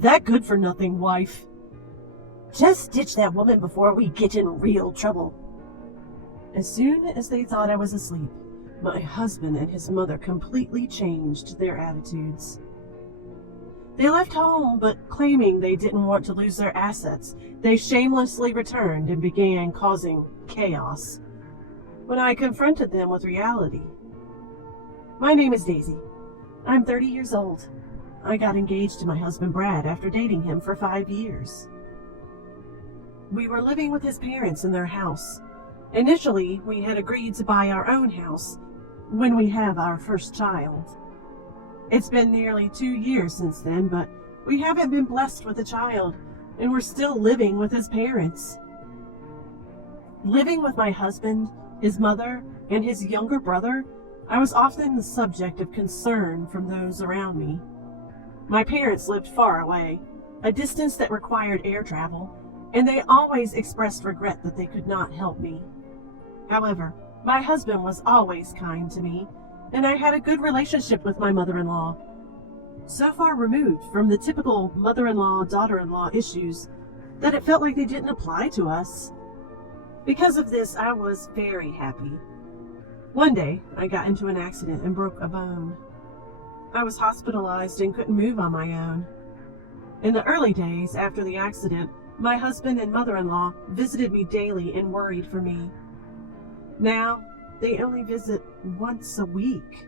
That good-for-nothing wife. Just ditch that woman before we get in real trouble. As soon as they thought I was asleep, my husband and his mother completely changed their attitudes. They left home, but claiming they didn't want to lose their assets, they shamelessly returned and began causing chaos. When I confronted them with reality. My name is Daisy. I'm 30 years old. I got engaged to my husband Brad after dating him for 5 years. We were living with his parents in their house. Initially, we had agreed to buy our own house when we have our first child. It's been nearly 2 years since then, but we haven't been blessed with a child, and we're still living with his parents. Living with my husband, his mother, and his younger brother, I was often the subject of concern from those around me. My parents lived far away, a distance that required air travel, and they always expressed regret that they could not help me. However, my husband was always kind to me, and I had a good relationship with my mother-in-law. So far removed from the typical mother-in-law, daughter-in-law issues that it felt like they didn't apply to us. Because of this, I was very happy. One day, I got into an accident and broke a bone. I was hospitalized and couldn't move on my own. In the early days after the accident, my husband and mother-in-law visited me daily and worried for me. Now, they only visit once a week.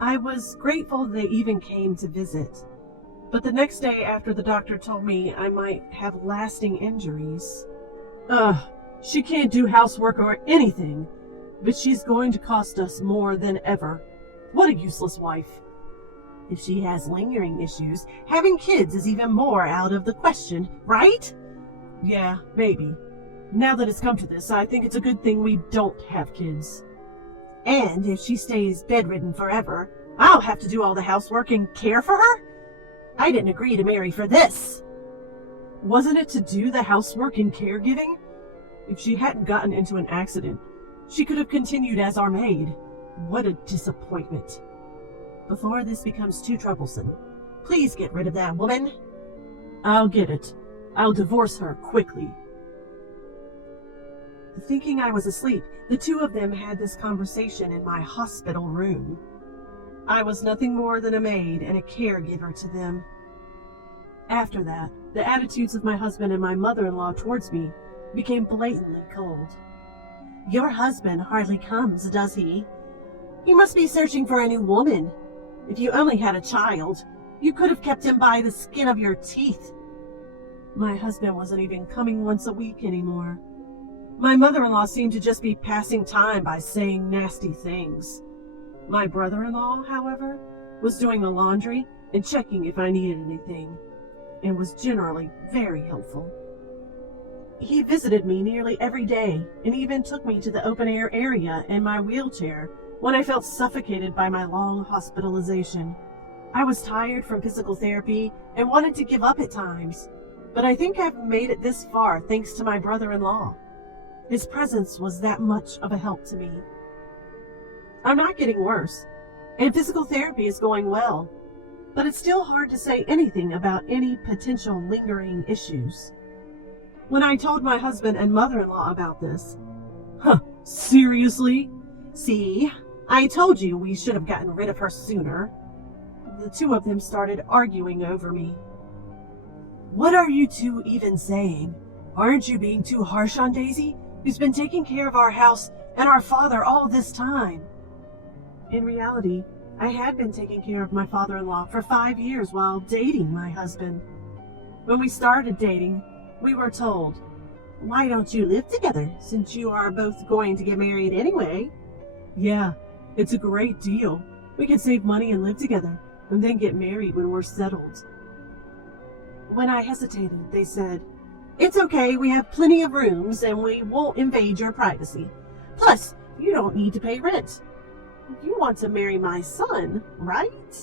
I was grateful they even came to visit, but the next day after the doctor told me I might have lasting injuries. She can't do housework or anything, but she's going to cost us more than ever. What a useless wife. If she has lingering issues, having kids is even more out of the question, right? Yeah, maybe. Now that it's come to this, I think it's a good thing we don't have kids. And if she stays bedridden forever, I'll have to do all the housework and care for her? I didn't agree to marry for this. Wasn't it to do the housework and caregiving? If she hadn't gotten into an accident, she could have continued as our maid. What a disappointment. Before this becomes too troublesome, please get rid of that woman. I'll get it. I'll divorce her quickly. Thinking I was asleep, the two of them had this conversation in my hospital room. I was nothing more than a maid and a caregiver to them. After that, the attitudes of my husband and my mother-in-law towards me became blatantly cold. Your husband hardly comes, does he? He must be searching for a new woman. If you only had a child, you could have kept him by the skin of your teeth. My husband wasn't even coming once a week anymore. My mother-in-law seemed to just be passing time by saying nasty things. My brother-in-law, however, was doing the laundry and checking if I needed anything, and was generally very helpful. He visited me nearly every day and even took me to the open-air area in my wheelchair when I felt suffocated by my long hospitalization. I was tired from physical therapy and wanted to give up at times, but I think I've made it this far thanks to my brother-in-law. His presence was that much of a help to me. I'm not getting worse, and physical therapy is going well, but it's still hard to say anything about any potential lingering issues. When I told my husband and mother-in-law about this, seriously? See, I told you we should have gotten rid of her sooner. The two of them started arguing over me. What are you two even saying? Aren't you being too harsh on Daisy, who's been taking care of our house and our father all this time? In reality, I had been taking care of my father-in-law for 5 years while dating my husband. When we started dating, we were told, why don't you live together since you are both going to get married anyway? Yeah, it's a great deal. We can save money and live together and then get married when we're settled. When I hesitated, they said, it's okay, we have plenty of rooms and we won't invade your privacy. Plus, you don't need to pay rent. You want to marry my son, right?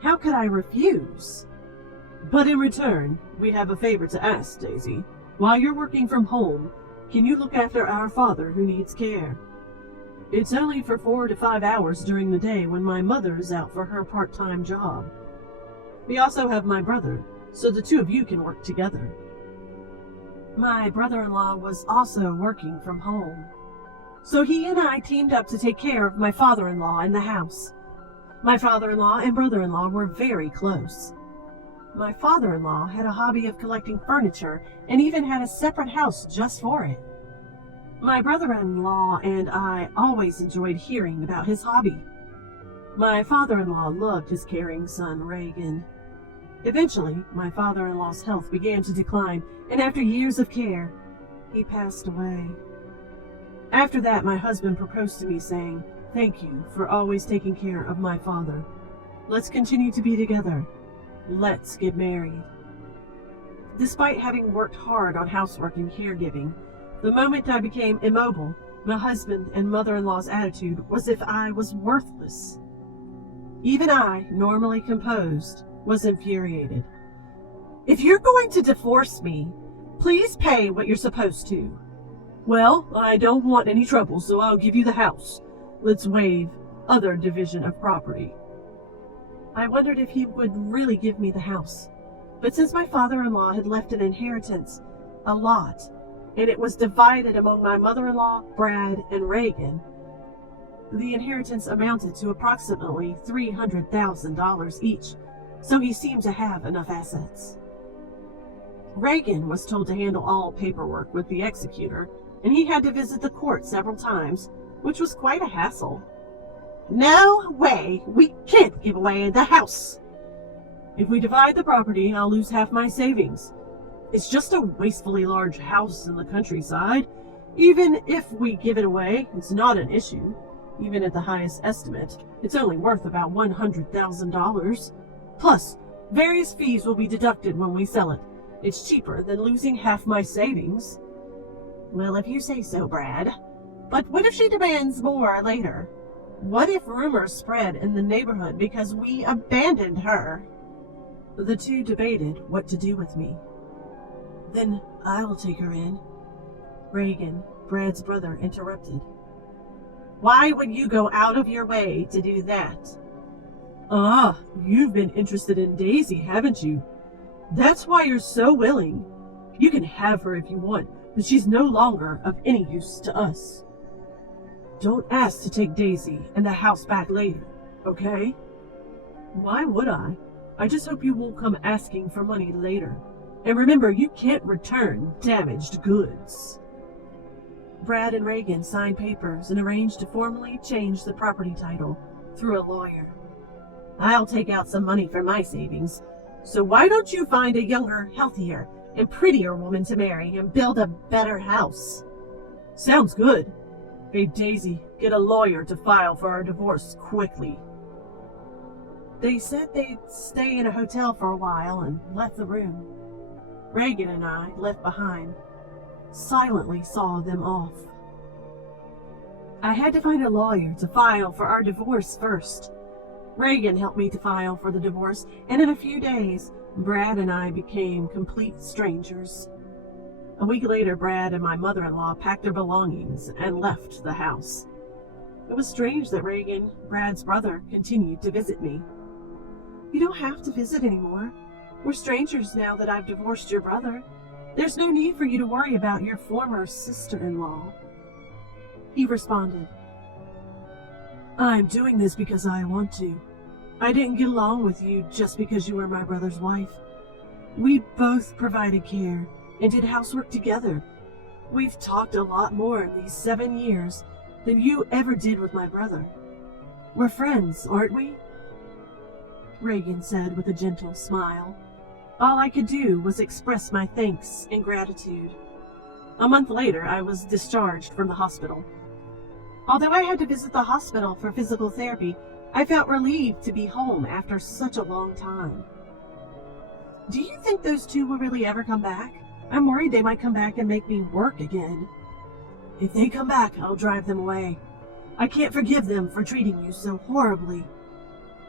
How could I refuse? But in return, we have a favor to ask, Daisy. While you're working from home, can you look after our father who needs care? It's only for 4 to 5 hours during the day when my mother is out for her part-time job. We also have my brother, so the two of you can work together. My brother-in-law was also working from home, so he and I teamed up to take care of my father-in-law in the house. My father-in-law and brother-in-law were very close. My father-in-law had a hobby of collecting furniture and even had a separate house just for it. My brother-in-law and I always enjoyed hearing about his hobby. My father-in-law loved his caring son, Reagan. Eventually, my father-in-law's health began to decline, and after years of care, he passed away. After that, my husband proposed to me, saying, "Thank you for always taking care of my father. Let's continue to be together. Let's get married." Despite having worked hard on housework and caregiving, the moment I became immobile, my husband and mother-in-law's attitude was as if I was worthless. Even I, normally composed, was infuriated. "If you're going to divorce me, please pay what you're supposed to." "Well, I don't want any trouble, so I'll give you the house. Let's waive other division of property." I wondered if he would really give me the house, but since my father-in-law had left an inheritance, a lot, and it was divided among my mother-in-law, Brad, and Reagan, the inheritance amounted to approximately $300,000 each, so he seemed to have enough assets. Reagan was told to handle all paperwork with the executor, and he had to visit the court several times, which was quite a hassle. "No way! We can't give away the house!" "If we divide the property, I'll lose half my savings. It's just a wastefully large house in the countryside. Even if we give it away, it's not an issue. Even at the highest estimate, it's only worth about $100,000. Plus, various fees will be deducted when we sell it. It's cheaper than losing half my savings." "Well, if you say so, Brad. But what if she demands more later? What if rumors spread in the neighborhood because we abandoned her?" The two debated what to do with me. "Then I'll take her in." Reagan, Brad's brother, interrupted. "Why would you go out of your way to do that?" "Ah, you've been interested in Daisy, haven't you? That's why you're so willing. You can have her if you want, but she's no longer of any use to us. Don't ask to take Daisy and the house back later, okay?" "Why would I? I just hope you won't come asking for money later. And remember, you can't return damaged goods." Brad and Reagan signed papers and arranged to formally change the property title through a lawyer. "I'll take out some money from my savings, so why don't you find a younger, healthier, and prettier woman to marry and build a better house?" "Sounds good. Hey, Daisy, get a lawyer to file for our divorce quickly." They said they'd stay in a hotel for a while and left the room. Reagan and I, left behind, silently saw them off. I had to find a lawyer to file for our divorce first. Reagan helped me to file for the divorce, and in a few days, Brad and I became complete strangers. A week later, Brad and my mother-in-law packed their belongings and left the house. It was strange that Reagan, Brad's brother, continued to visit me. "You don't have to visit anymore. We're strangers now that I've divorced your brother. There's no need for you to worry about your former sister-in-law." He responded, "I'm doing this because I want to. I didn't get along with you just because you were my brother's wife. We both provided care and did housework together. We've talked a lot more in these 7 years than you ever did with my brother. We're friends, aren't we?" Reagan said with a gentle smile. All I could do was express my thanks and gratitude. A month later, I was discharged from the hospital. Although I had to visit the hospital for physical therapy, I felt relieved to be home after such a long time. Do you think those two will really ever come back? I'm worried they might come back and make me work again. If they come back, I'll drive them away. I can't forgive them for treating you so horribly.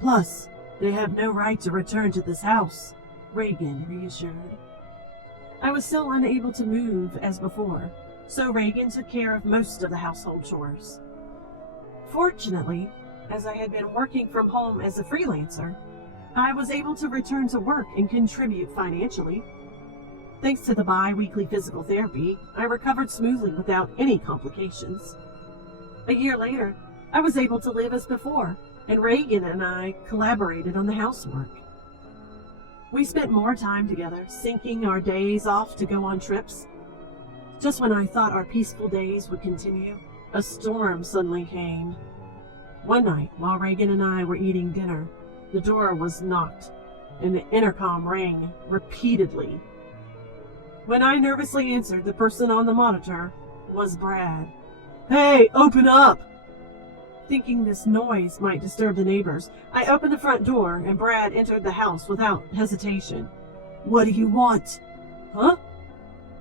Plus, they have no right to return to this house, Reagan reassured. I was still unable to move as before, so Reagan took care of most of the household chores. Fortunately, as I had been working from home as a freelancer, I was able to return to work and contribute financially. Thanks to the bi-weekly physical therapy, I recovered smoothly without any complications. A year later, I was able to live as before, and Reagan and I collaborated on the housework. We spent more time together, syncing our days off to go on trips. Just when I thought our peaceful days would continue, a storm suddenly came. One night, while Reagan and I were eating dinner, the door was knocked, and the intercom rang repeatedly. When I nervously answered, the person on the monitor was Brad. "Hey, open up!" Thinking this noise might disturb the neighbors, I opened the front door, and Brad entered the house without hesitation. "What do you want?" "Huh?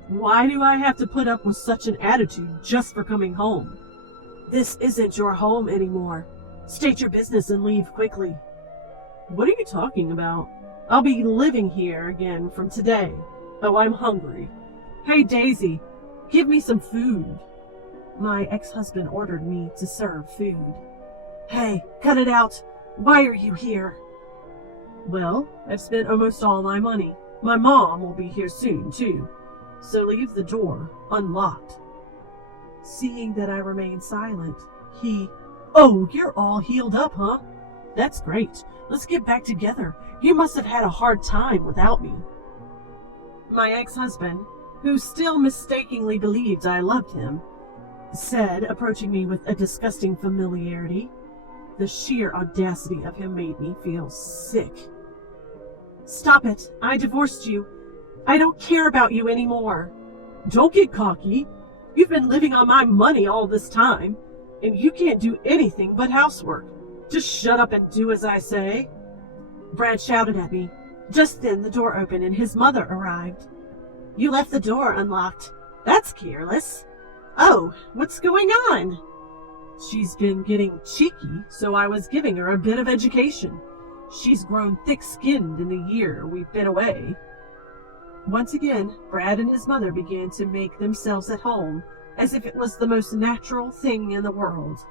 Why do I have to put up with such an attitude just for coming home?" "This isn't your home anymore. State your business and leave quickly." "What are you talking about? I'll be living here again from today. Oh, I'm hungry. Hey, Daisy, give me some food." My ex-husband ordered me to serve food. "Hey, cut it out. Why are you here?" "Well, I've spent almost all my money. My mom will be here soon, too. So leave the door unlocked." Seeing that I remained silent, "Oh, you're all healed up, huh? That's great. Let's get back together. You must have had a hard time without me." My ex-husband, who still mistakenly believed I loved him, said, approaching me with a disgusting familiarity. The sheer audacity of him made me feel sick. "Stop it. I divorced you. I don't care about you anymore." "Don't get cocky. You've been living on my money all this time, and you can't do anything but housework. Just shut up and do as I say." Brad shouted at me. Just then the door opened and his mother arrived. "You left the door unlocked. That's careless." "Oh, what's going on?" "She's been getting cheeky, so I was giving her a bit of education. She's grown thick-skinned in the year we've been away." Once again, Brad and his mother began to make themselves at home, as if it was the most natural thing in the world.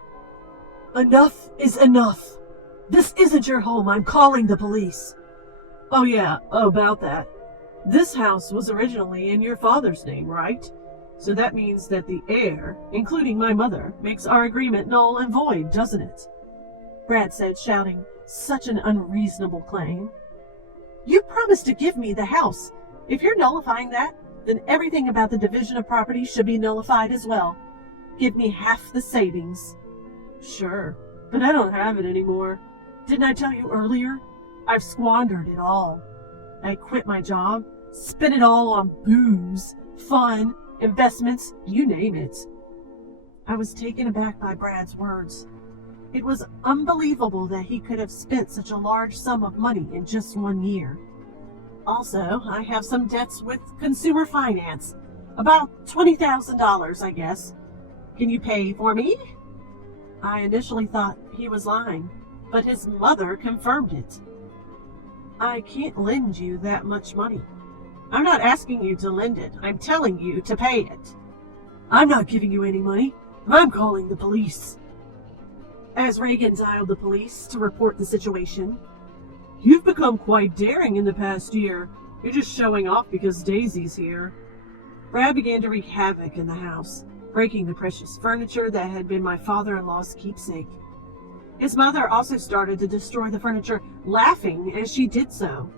"Enough is enough. This isn't your home. I'm calling the police." "Oh yeah, about that. This house was originally in your father's name, right? So that means that the heir, including my mother, makes our agreement null and void, doesn't it?" Brad said, shouting such an unreasonable claim. "You promised to give me the house. If you're nullifying that, then everything about the division of property should be nullified as well. Give me half the savings." "Sure, but I don't have it anymore. Didn't I tell you earlier? I've squandered it all. I quit my job, spent it all on booze, fun, investments, you name it." I was taken aback by Brad's words. It was unbelievable that he could have spent such a large sum of money in just 1 year. "Also, I have some debts with consumer finance. About $20,000, I guess. Can you pay for me?" I initially thought he was lying, but his mother confirmed it. "I can't lend you that much money." "I'm not asking you to lend it. I'm telling you to pay it." "I'm not giving you any money. I'm calling the police." As Reagan dialed the police to report the situation, "You've become quite daring in the past year. You're just showing off because Daisy's here." Brad began to wreak havoc in the house, breaking the precious furniture that had been my father-in-law's keepsake. His mother also started to destroy the furniture, laughing as she did so.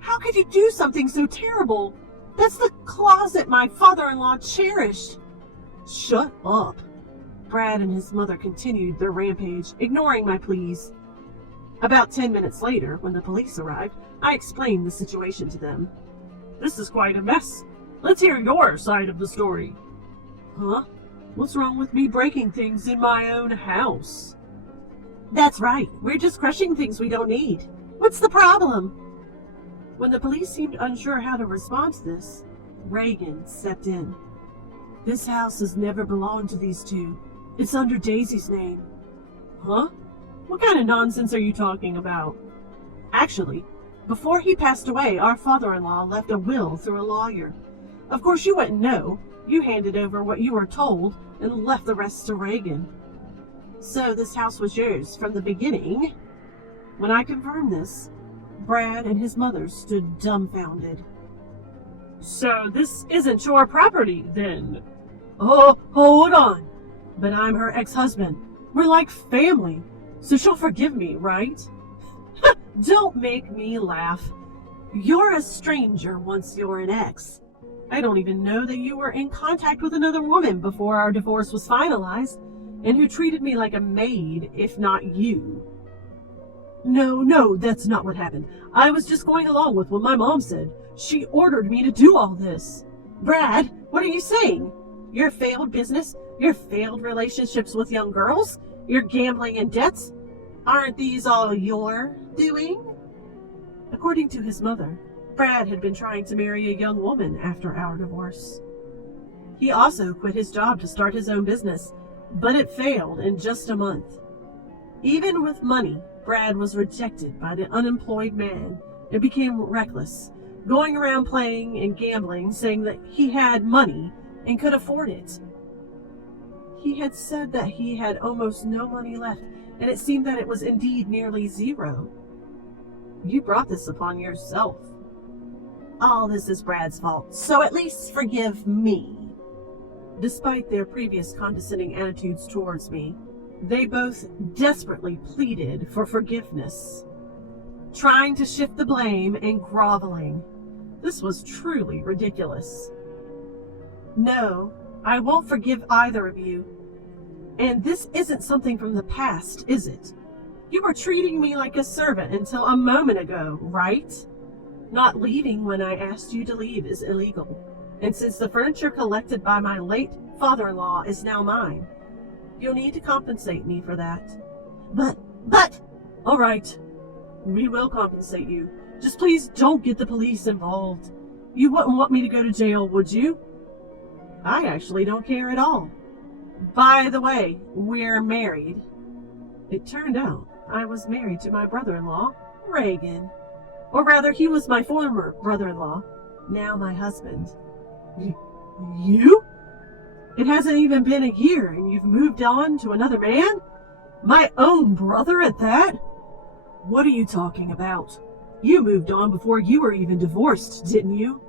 "How could you do something so terrible? That's the closet my father-in-law cherished." "Shut up." Brad and his mother continued their rampage, ignoring my pleas. About 10 minutes later, when the police arrived, I explained the situation to them. "This is quite a mess. Let's hear your side of the story." "Huh? What's wrong with me breaking things in my own house?" "That's right. We're just crushing things we don't need. What's the problem?" When the police seemed unsure how to respond to this, Reagan stepped in. "This house has never belonged to these two. It's under Daisy's name." "Huh? What kind of nonsense are you talking about?" "Actually, before he passed away, our father-in-law left a will through a lawyer. Of course, you wouldn't know. You handed over what you were told and left the rest to Reagan. So this house was yours from the beginning." When I confirmed this, Brad and his mother stood dumbfounded. So this isn't your property, then? Oh, hold on. But I'm her ex-husband. We're like family, so she'll forgive me, right? Don't make me laugh. You're a stranger once you're an ex. I don't even know that you were in contact with another woman before our divorce was finalized, and who treated me like a maid, if not you. No, that's not what happened. I was just going along with what my mom said. She ordered me to do all this. Brad, what are you saying? Your failed business? Your failed relationships with young girls? Your gambling and debts? Aren't these all your doing? According to his mother, Brad had been trying to marry a young woman after our divorce. He also quit his job to start his own business, but it failed in just a month. Even with money, Brad was rejected by the unemployed man and became reckless, going around playing and gambling, saying that he had money and could afford it. He had said that he had almost no money left, and it seemed that it was indeed nearly zero. You brought this upon yourself. All this is Brad's fault, so at least forgive me. Despite their previous condescending attitudes towards me, they both desperately pleaded for forgiveness, trying to shift the blame and groveling. This was truly ridiculous. No, I won't forgive either of you. And this isn't something from the past, is it? You were treating me like a servant until a moment ago, right? Not leaving when I asked you to leave is illegal. And since the furniture collected by my late father-in-law is now mine, you'll need to compensate me for that. But... All right. We will compensate you. Just please don't get the police involved. You wouldn't want me to go to jail, would you? I actually don't care at all. By the way, we're married. It turned out I was married to my brother-in-law, Reagan. Or rather, he was my former brother-in-law, now my husband. You? It hasn't even been a year and you've moved on to another man? My own brother at that? What are you talking about? You moved on before you were even divorced, didn't you?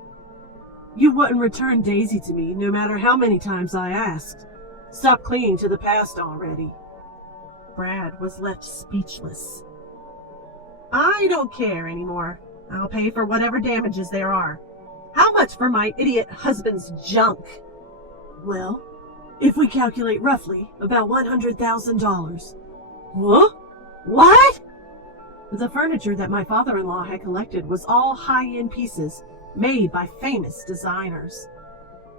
You wouldn't return Daisy to me no matter how many times I asked. Stop clinging to the past already. Brad was left speechless. I don't care anymore. I'll pay for whatever damages there are. How much for my idiot husband's junk? Well, if we calculate roughly, about $100,000. Huh? What? The furniture that my father-in-law had collected was all high-end pieces made by famous designers.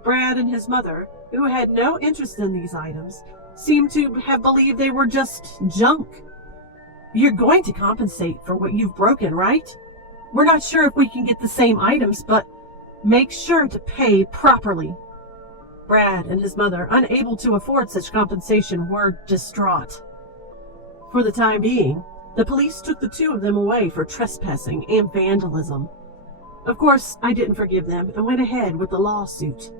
Brad and his mother, who had no interest in these items, seemed to have believed they were just junk. You're going to compensate for what you've broken, right? We're not sure if we can get the same items, but make sure to pay properly. Brad and his mother, unable to afford such compensation, were distraught. For the time being, the police took the two of them away for trespassing and vandalism. Of course, I didn't forgive them and went ahead with the lawsuit.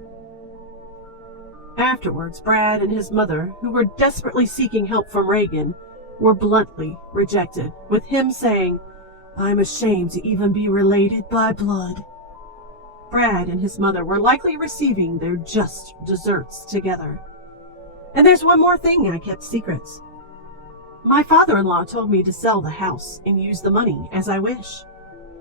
Afterwards, Brad and his mother, who were desperately seeking help from Reagan, were bluntly rejected, with him saying, "I'm ashamed to even be related by blood." Brad and his mother were likely receiving their just desserts together. And there's one more thing I kept secret. My father-in-law told me to sell the house and use the money as I wish.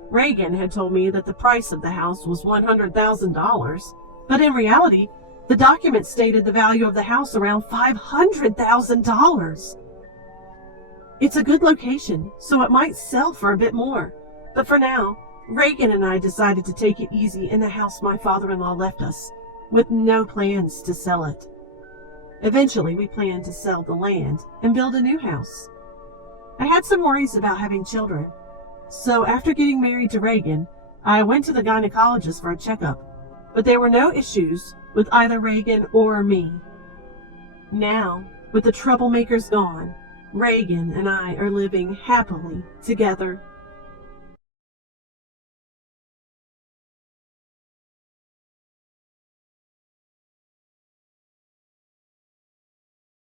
Reagan had told me that the price of the house was $100,000, but in reality, the document stated the value of the house around $500,000. It's a good location, so it might sell for a bit more. But for now, Reagan and I decided to take it easy in the house my father-in-law left us, with no plans to sell it. Eventually, we planned to sell the land and build a new house. I had some worries about having children, so after getting married to Reagan, I went to the gynecologist for a checkup, but there were no issues with either Reagan or me. Now, with the troublemakers gone, Reagan and I are living happily together.